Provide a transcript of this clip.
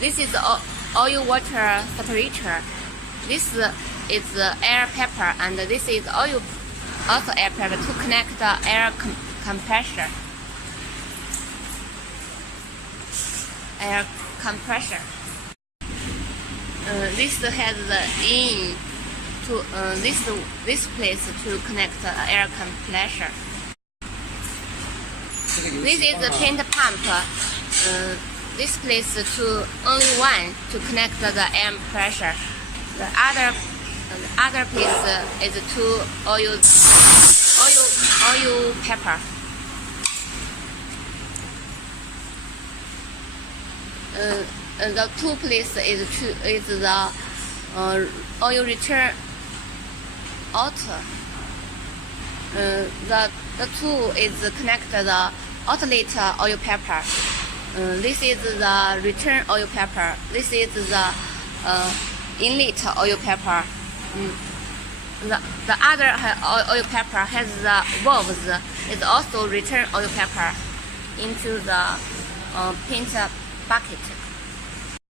This is oil water separator. This is air pepper, and this is oil also air pepper to connect the air compressor. Air compressor. This has the in to this place to connect the air compressor. This is the paint pump. This place to only one to connect the air pressure. The other place is to oil pepper. The two place is the oil return out. The two is connect the outlet oil pepper. This is the return oil pepper. This is the inlet oil pepper. The other oil pepper has the valves. It's also return oil pepper into the paint bucket.